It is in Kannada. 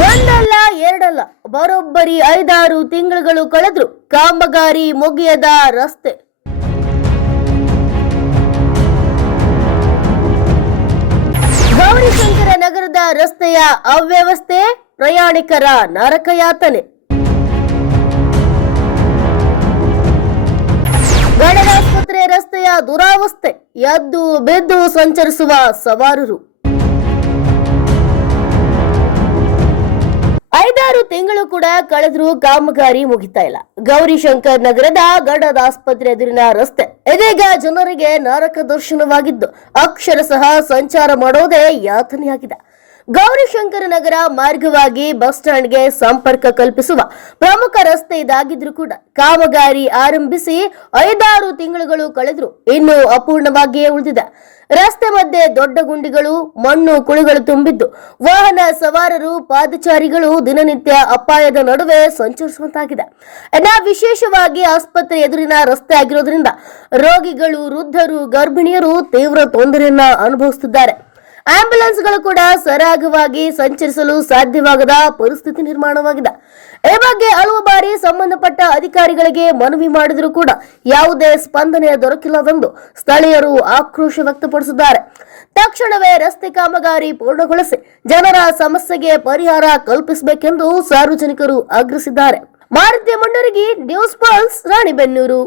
ಒಂದಲ್ಲ ಎರಡಲ್ಲ ಬರೋಬ್ಬರಿ 5-6 ತಿಂಗಳುಗಳು ಕಳೆದ್ರು ಕಾಮಗಾರಿ ಮುಗಿಯದ ರಸ್ತೆ. ಗೌರಿಶಂಕರ ನಗರದ ರಸ್ತೆಯ ಅವ್ಯವಸ್ಥೆ, ಪ್ರಯಾಣಿಕರ ನರಕಯಾತನೆ. ಗಣರಾಸ್ಪತ್ರೆ ರಸ್ತೆಯ ದುರಾವಸ್ಥೆ, ಎದ್ದು ಬಿದ್ದು ಸಂಚರಿಸುವ ಸವಾರರು. 5-6 ತಿಂಗಳು ಕೂಡ ಕಳೆದ್ರೂ ಕಾಮಗಾರಿ ಮುಗಿತಾ ಇಲ್ಲ. ಗೌರಿಶಂಕರ್ ನಗರದ ಗಡದಾಸ್ಪತ್ರೆ ಎದುರಿನ ರಸ್ತೆ ಇದೀಗ ಜನರಿಗೆ ನರಕ ದರ್ಶನವಾಗಿದ್ದು ಅಕ್ಷರಶಃ ಸಂಚಾರ ಮಾಡೋದೇ ಯಾತನೆಯಾಗಿದೆ. ಗೌರಿಶಂಕರ ನಗರ ಮಾರ್ಗವಾಗಿ ಬಸ್ ಸ್ಟ್ಯಾಂಡ್ಗೆ ಸಂಪರ್ಕ ಕಲ್ಪಿಸುವ ಪ್ರಮುಖ ರಸ್ತೆ ಇದಾಗಿದ್ರೂ ಕೂಡ ಕಾಮಗಾರಿ ಆರಂಭಿಸಿ 5-6 ತಿಂಗಳುಗಳು ಕಳೆದ್ರು ಇನ್ನೂ ಅಪೂರ್ಣವಾಗಿಯೇ ಉಳಿದಿದೆ. ರಸ್ತೆ ಮಧ್ಯೆ ದೊಡ್ಡ ಗುಂಡಿಗಳು, ಮಣ್ಣು ಕುಳಿಗಳು ತುಂಬಿದ್ದು ವಾಹನ ಸವಾರರು, ಪಾದಚಾರಿಗಳು ದಿನನಿತ್ಯ ಅಪಾಯದ ನಡುವೆ ಸಂಚರಿಸುವಂತಾಗಿದೆ. ವಿಶೇಷವಾಗಿ ಆಸ್ಪತ್ರೆ ಎದುರಿನ ರಸ್ತೆ ಆಗಿರೋದ್ರಿಂದ ರೋಗಿಗಳು, ವೃದ್ಧರು, ಗರ್ಭಿಣಿಯರು ತೀವ್ರ ತೊಂದರೆಯನ್ನ ಅನುಭವಿಸುತ್ತಿದ್ದಾರೆ. ಆಂಬ್ಯುಲೆನ್ಸ್ಗಳು ಕೂಡ ಸರಾಗವಾಗಿ ಸಂಚರಿಸಲು ಸಾಧ್ಯವಾಗದ ಪರಿಸ್ಥಿತಿ ನಿರ್ಮಾಣವಾಗಿದೆ. ಈ ಬಗ್ಗೆ ಹಲವು ಬಾರಿ ಸಂಬಂಧಪಟ್ಟ ಅಧಿಕಾರಿಗಳಿಗೆ ಮನವಿ ಮಾಡಿದರೂ ಕೂಡ ಯಾವುದೇ ಸ್ಪಂದನೆ ದೊರಕಿಲ್ಲವೆಂದು ಸ್ಥಳೀಯರು ಆಕ್ರೋಶ ವ್ಯಕ್ತಪಡಿಸಿದ್ದಾರೆ. ತಕ್ಷಣವೇ ರಸ್ತೆ ಕಾಮಗಾರಿ ಪೂರ್ಣಗೊಳಿಸಿ ಜನರ ಸಮಸ್ಯೆಗೆ ಪರಿಹಾರ ಕಲ್ಪಿಸಬೇಕೆಂದು ಸಾರ್ವಜನಿಕರು ಆಗ್ರಹಿಸಿದ್ದಾರೆ. Maruti Mundaragi, news pulse, Ranebennur.